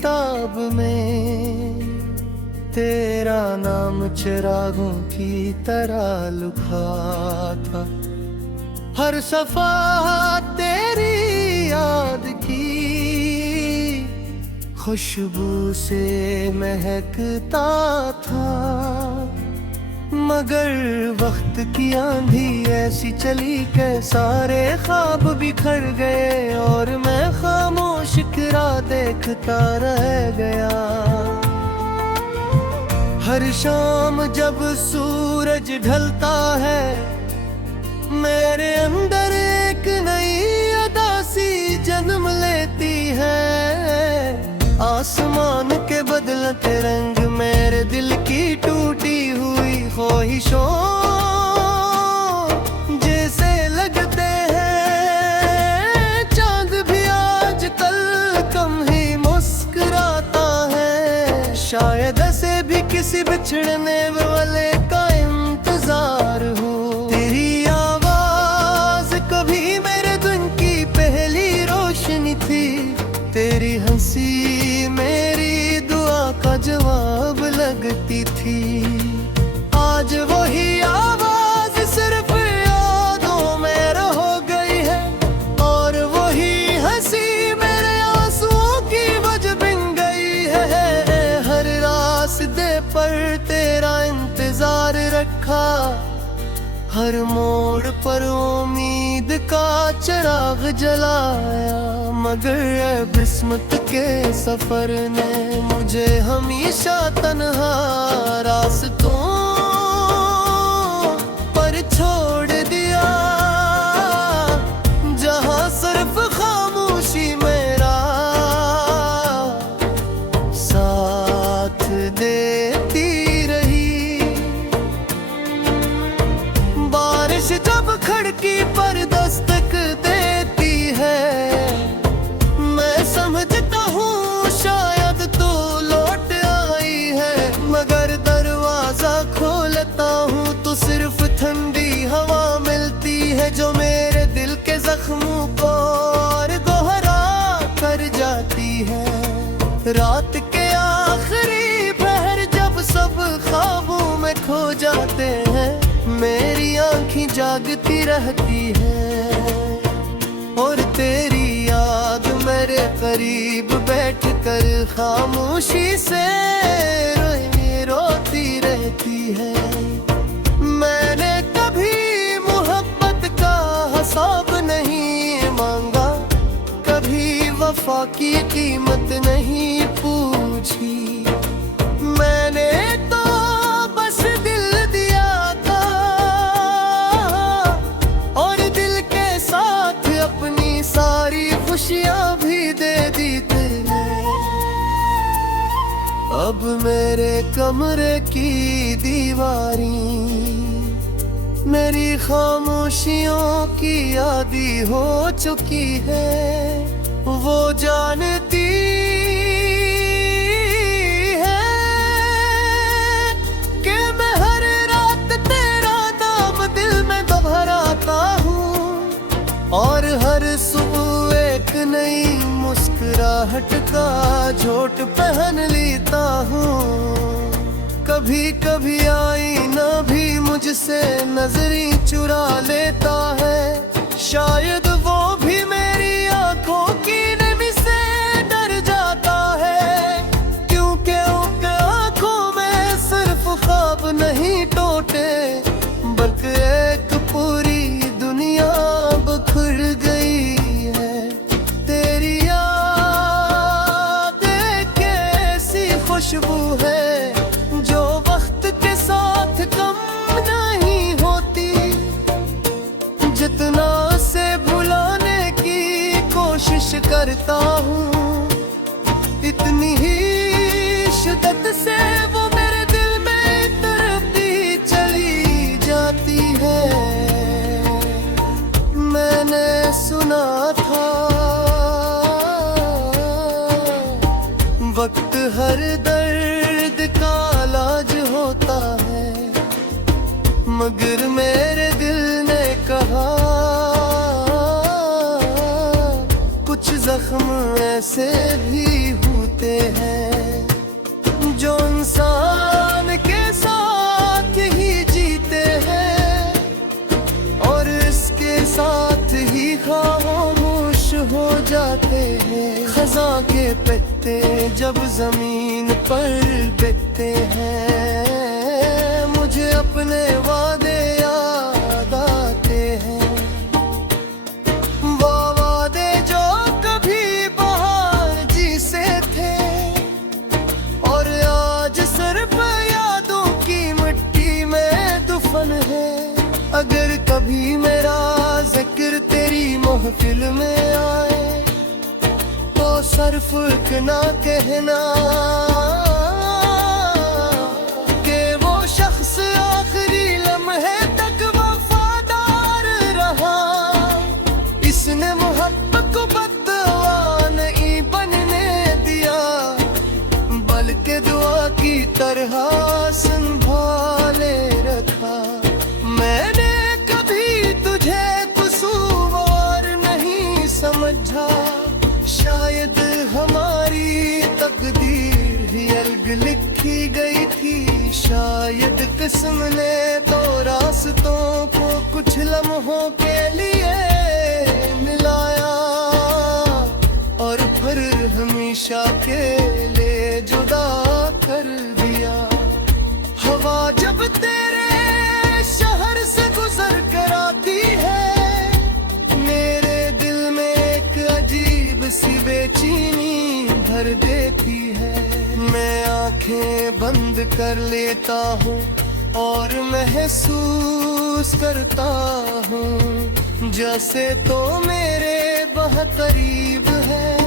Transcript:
किताब में तेरा नाम चिरागों की तरह लिखा था। हर सफा तेरी याद की खुशबू से महकता था। मगर वक्त की आंधी ऐसी चली के सारे ख्वाब बिखर गए और मैं खामोश किरा देखता रह गया। हर शाम जब सूरज ढलता है मेरे अंदर एक नई अदा सी जन्म लेती है। आसमान के बदलते रंग मेरे दिल की टूटी हुई ख्वाहिशों जैसे लगते हैं। चांद भी आजकल कम ही मुस्कुराता है। शायद ऐसे भी किसी बिछड़ने वाले का इंतजार हो। तेरी आवाज कभी मेरे दिन की पहली रोशनी थी। तेरी हंसी मेरी दुआ का जवाब लगती थी। आज वही आवाज सिर्फ यादों में रह गई है और वही हंसी मेरे आंसुओं की वजह बन गई है। हर रास्ते पर तेरा इंतजार रखा, हर मोड़ पर उम्मीद का चिराग जलाया। मगर किस्मत के सफर ने मुझे हमेशा तन्हा रास्तों पर छोड़ दिया। जहां सिर्फ खामोशी मेरा साथ देती रही। बारिश जब खिड़की पर दस्तक देती है समझता हूँ शायद तू लौट आई है। मगर दरवाजा खोलता हूँ तो सिर्फ ठंडी हवा मिलती है जो मेरे दिल के जख्मों को और गहरा कर जाती है। रात के आखिरी पहर जब सब ख्वाबों में खो जाते हैं मेरी आंखें जागती रहती है और तेरी याद मेरे करीब बैठकर खामोशी से रोती रहती है। मैंने कभी मोहब्बत का हिसाब नहीं मांगा, कभी वफा की कीमत नहीं पूछी। मैंने तो बस दिल दिया था और दिल के साथ अपनी सारी खुशियाँ भी दे दी तेरे। अब मेरे कमरे की दीवारी मेरी खामोशियों की आदी हो चुकी है। वो जानती है कि मैं हर रात तेरा नाम दिल में दोहराता हूँ और हर सुबह एक नई मुस्कुराहट का झोट पहन लेता हूँ। कभी कभी आईना भी मुझसे नजरें चुरा लेता है। शायद वो भी मेरी आंखों की नमी से डर जाता है क्योंकि उनके आंखों में सिर्फ ख्वाब नहीं टूटे बल्कि एक पूरी दुनिया अब खुल गई है। तेरी याद एक ऐसी खुशबू है जो वक्त के साथ कम नहीं होती। जितना से भुलाने की कोशिश करता हूँ इतनी ही शिद्दत से वो मेरे दिल में तरफती चली जाती है। मैंने सुना था वक्त हर दर्द का इलाज होता है, मगर मेरे दिल ने कहा कुछ जख्म ऐसे भी होते होते हैं, जो इंसान के साथ ही जीते हैं और इसके साथ ही खामोश हो जाते हैं। खज़ां के पत्ते जब जमीन पर गिरते हैं, मुझे अपने वादे याद आते हैं। वो वादे जो कभी बाहर जी से थे और आज सिर्फ यादों की मिट्टी में दफन है। अगर कभी मेरा जिक्र तेरी महफिल में आए तो सिर्फ इतना कहना कि वो शख्स आखिरी लम्हे तक वफादार रहा। इसने मोहब्बत को बददुआ नहीं बनने दिया, बल्कि दुआ की तरह संभाले रखा। मैंने कभी तुझे कसूरवार नहीं समझा, शायद हमारी तकदीर ही अलग लिखी गई थी। शायद किस्म ने तो रास्तों को कुछ लम्हों के लिए मिलाया और फिर हमेशा के लिए जुदा कर दिया। हवा जब तेरे शहर से गुजर कर आती है, मेरे दिल में एक अजीब सी बेचैनी भर देती है। मैं आंखें बंद कर लेता हूँ और महसूस करता हूँ जैसे तो मेरे बहुत करीब है।